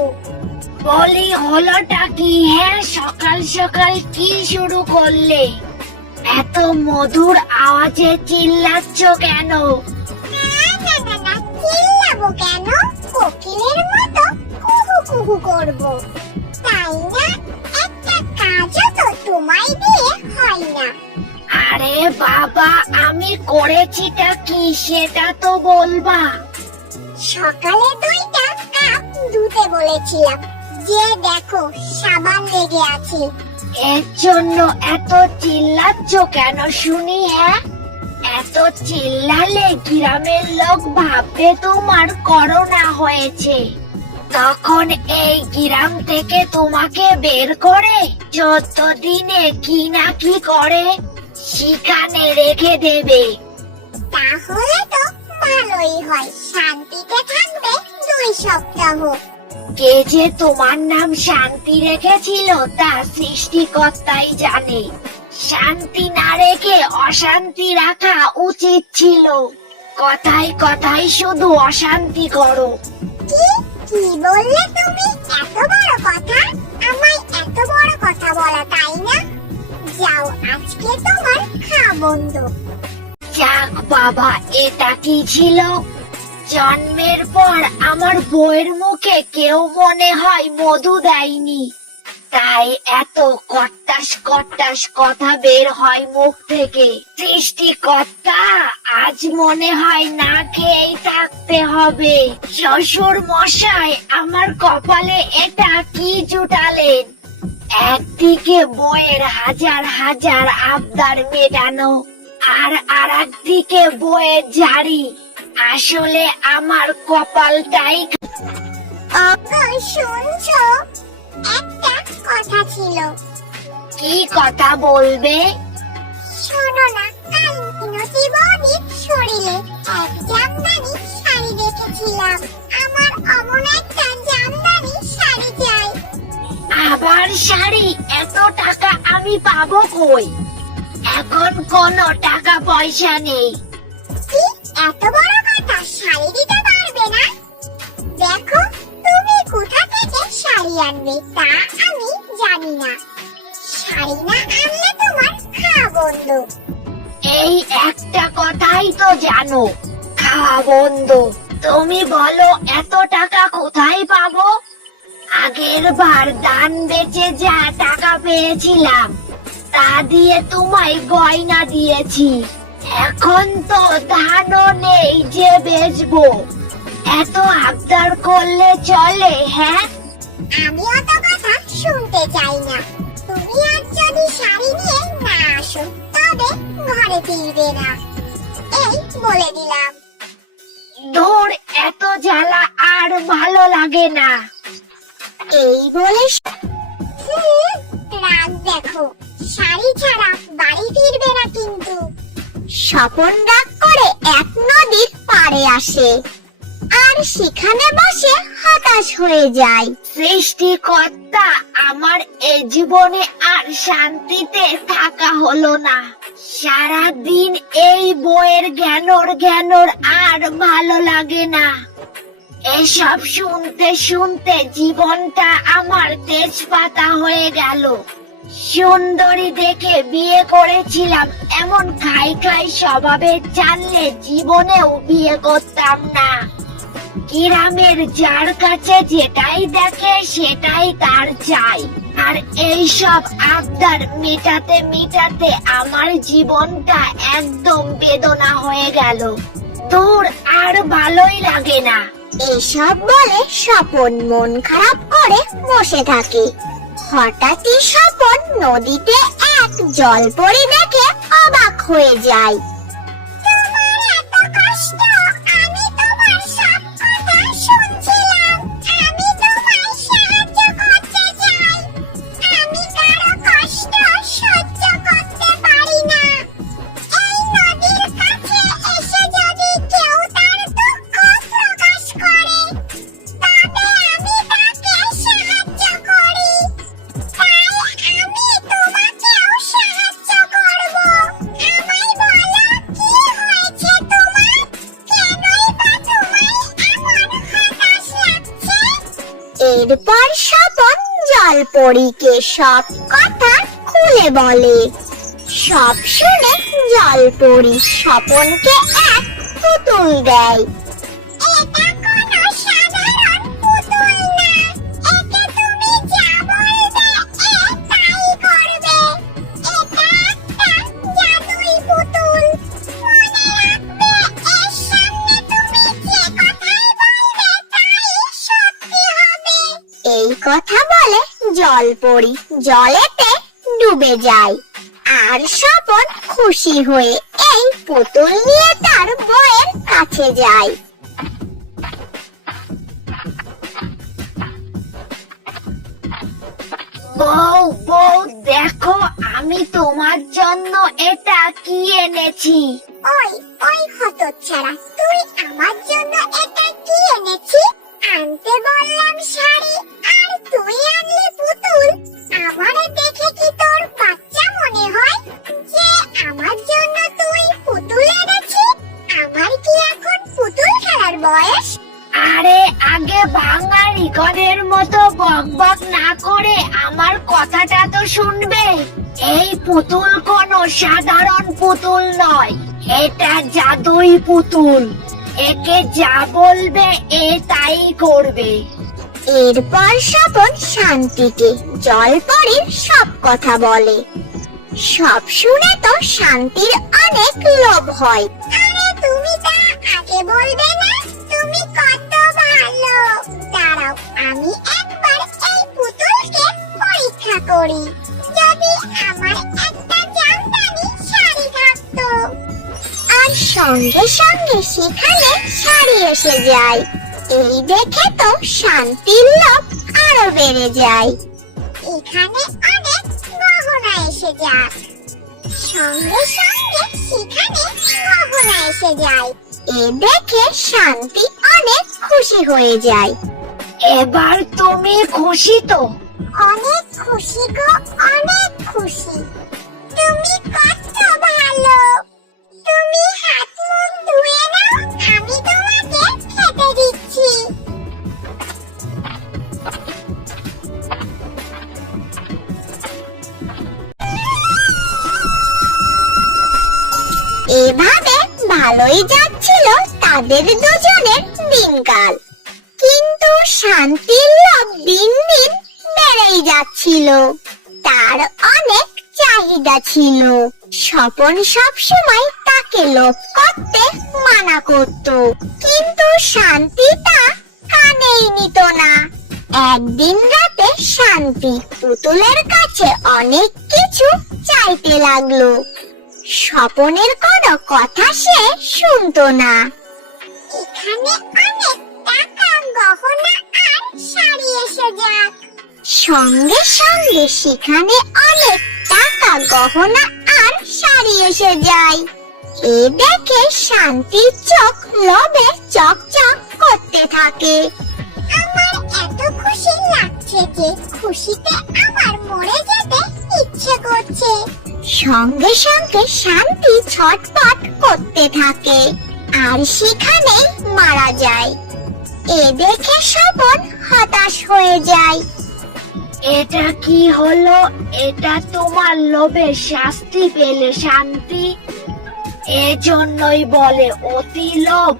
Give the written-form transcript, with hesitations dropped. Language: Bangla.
থাকো। বলি হলোটা কি? হ্যাঁ, সকাল সকাল কি শুরু করলে? এত মধুর আওয়াজে চিল্লাচ্ছ কেন? না, চিল্লাবো কেন? কোকিলের মতো কুহু কুহু করবো, তাই না? একটা কাজও তো তোমায় দিয়ে হয় না। আরে বাবা, আমি করেছিটা কি সেটা তো বলবা। সকালে 2টা কাপ ধুতে বলেছিলাম, যে দেখো সাবান লেগে আছে। এর জন্য এত চিল্লাচ্ছ কেন শুনি? হ্যাঁ, এত চিল্লালে গ্রামের লোক ভাববে তোমার করোনা হয়েছে। তখন এই গ্রাম থেকে তোমাকে বের করে 14 দিনে কি না কি করে সেখানে রেখে দেবে। তাহলে তো ভালোই হয়, শান্তিতে থাকবে 2 সপ্তাহ। কে যে তোমার নাম শান্তি রেখেছিল তা সৃষ্টিকর্তাই জানে। শান্তি না রেখে অশান্তি রাখা উচিত ছিল। কথায় কথায় শুধু অশান্তি করো। কি কি বললে তুমি? এত বড় কথা? আমায় এত বড় কথা বলা, তাই না? যাও, আজকে তোমার খাওয়া বন্ধ। যাক বাবা, এটা কি ছিল? জন্মের পর আমার বউয়ের মুখে কেউ মনে হয় মধু দেয়নি, তাই এত কট্টাস কট্টাস কথা বের হয় মুখ থেকে। সৃষ্টিকর্তা, আজ মনে হয় না খেয়েই থাকতে হবে। শ্বশুর মশাই আমার কপালে এটা কি জুটালেন? একদিকে বউয়ের হাজার হাজার আবদার মেটানো, আর আরেকদিকে বউয়ের ঝাড়ি। আসলে আমার কপালটাই। ওগো, শুনছো? একটা কথা ছিল। কি কথা বলবে? শোনো না, কাল মিনতি বৌদির শরীরে এক জামদানি শাড়ি দেখেছিলাম। আমার অমন একটা জামদানি শাড়ি চাই। আবার শাড়ি? এত টাকা আমি পাবো কই? এখন কোনো টাকা পয়সা নেই। কি এত বড় কথা? শাড়ি দিতে পারবে না? দেখো, তুমি কোথা থেকে শাড়ি আনবে তা আমি জানি না। শাড়ি না আনলে তোমার খাওয়া বন্ধ। এই একটা কথাই তো জানো, খাওয়া বন্ধ। তুমি বলো এত টাকা কোথায় পাবো? আগের বার ধান বেচে যা টাকা পেয়েছিলাম তা দিয়ে তোমায় গয়না দিয়েছি। এখন তো ধানও নেই যে বেচবো। এত আবদার করলে চলে? হ্যাঁ, আমি অত কথা শুনতে চাই না। তুমি আজ যদি শাড়ি নিয়ে না আসো তবে ঘরে ফিরবে না, এই বলে দিলাম। ধুর, এত জ্বালা আর ভালো লাগে না। এই বলে রাগ দেখো, শাড়ি ছাড়া বাড়ি ফিরবে না কিন্তু। স্বপন রাগ করে এক নদীর পাড়ে আসে, আর সেখানে বসে হতাশ হয়ে যায়। সৃষ্টিকর্তা, আমার এ জীবনে আর শান্তিতে থাকা হলো না। সারা দিন এই বইয়ের জ্ঞানর জ্ঞানর আর ভালো লাগে না। এসব শুনতে শুনতে জীবনটা আমার তেজপাতা হয়ে গেল। সুন্দরী দেখে বিয়ে করেছিলাম, এমন খাই খাই স্বভাবের জানলে জীবনেও বিয়ে করতাম না। গ্রামের যার কাছে যেটাই দেখে সেটাই তার চাই, আর এই সব আবদার মেটাতে মেটাতে আমার জীবনটা একদম বেদনা হয়ে গেল। তোর আর ভালোই লাগে না। এসব বলে স্বপন মন খারাপ করে বসে থাকে। হঠাৎই স্বপন নদীতে এক জলপরি দেখে অবাক হয়ে যায়। তোমার এত কষ্ট, আমি তোমার সব কথা শুনছিলাম। আমি তোমায় সাহায্য করতে চাই। আমি কারো কষ্ট সহ্য করতে পারি না। এই নদীর কাছে এসে যদি কেউ তার দুঃখ প্রকাশ করে তবে আমি তাকে সাহায্য করি। তাই আমি তোমাকেও সাহায্য করব। আমায় বলো, কি হয়েছে তোমার? এরপর স্বপন জলপরীকে সব কথা খুলে বলে। সব শুনে জলপরী স্বপনকে এক পুতুল দেয়। এটা কোনো সাধারণ পুতুল না, একে তুমি যা বলবে তাই করবে। এটা একটা জাদুই পুতুল, মনে রাখবে এর সামনে তুমি যে কথাই বলবে তাই সত্যি হবে। এই কথা বলে জলপরী জলেতে ডুবে যায়, আর স্বপন খুশি হয়ে এই পুতুল নিয়ে তার বউয়ের কাছে যায়। বউ বউ দেখো, আমি তোমার জন্য এটা কি এনেছি। ওই ওই হতচ্ছাড়া, তুই আমার জন্য এটা কি এনেছি? আনতে বললাম শাড়ি আর তুই আনলি পুতুল। আমারে দেখে কি তোর বাচ্চা মনে হয় যে আমার জন্য তুই পুতুল এনেছিস? আমার কি এখন পুতুল খেলার বয়স? আরে আগে ভাঙা রিকনের মতো বকবক না করে আমার কথাটা তো শুনবে। এই পুতুল কোনো সাধারণ পুতুল নয়, এটা জাদুই পুতুল। একে যা বলবে এ তাই করবে। এরপর স্বপন শান্তিকে জলপরীর সব কথা বলে। সব শুনে তো শান্তির অনেক লোভ হয়। আরে তুমি তা আগে বলবে না? তুমি কত ভালো। দাঁড়াও, আমি একবার এই পুতুলকে পরীক্ষা করি। যদি আমার একটা জামদানি শাড়ি থাকতো। আর সঙ্গে সঙ্গে সেখানে শাড়ি এসে যায়। এই দেখে তো শান্তির লোভ আরো বেড়ে যায়। এখানে অনেক গহনা এসে যায়। সঙ্গে সঙ্গে সেখানে গহনা এসে যায়। এ দেখে শান্তি অনেক খুশি হয়ে যায়। এবার তুমি খুশি তো? অনেক খুশি গো, অনেক খুশি। তুমি কত ভালো। তুমি হাত মুখ ধুয়ে নাও, আমি তোমাকে খেতে দিচ্ছি। এভাবে ভালোই যাচ্ছিল তাদের দুজনের দিনকাল, কিন্তু শান্তির লোভ দিন দিন বেড়েই যাচ্ছিল। তার অনেক চাহিদা ছিল। স্বপন সব সময় তাকে লোভ করতে মানা করত, কিন্তু শান্তি তা কানেই নিত না। একদিন রাতে শান্তি পুতুলের কাছে অনেক কিছু চাইতে লাগলো। স্বপনের কোনো কথা সে শুনতো না। এখানে অনেক টাকা, গহনা আর শাড়ি এসে যাক। সঙ্গে সঙ্গে সেখানে অনেক টাকা, গহনা আর শাড়ি এসে যায়। এ দেখে শান্তির চোখ লোভে চকচক করতে থাকে। আমার এত খুশি লাগছে যে খুশিতে আমার মরে যেতে ইচ্ছে করছে। সঙ্গে সঙ্গে শান্তি ছটফট করতে থাকে, আর সেখানেই মারা যায়। এ দেখে স্বপন হতাশ হয়ে যায়। এটা কি হলো? এটা তোমার লোভের শাস্তি পেলে শান্তি। এজন্যই বলে অতি লোভ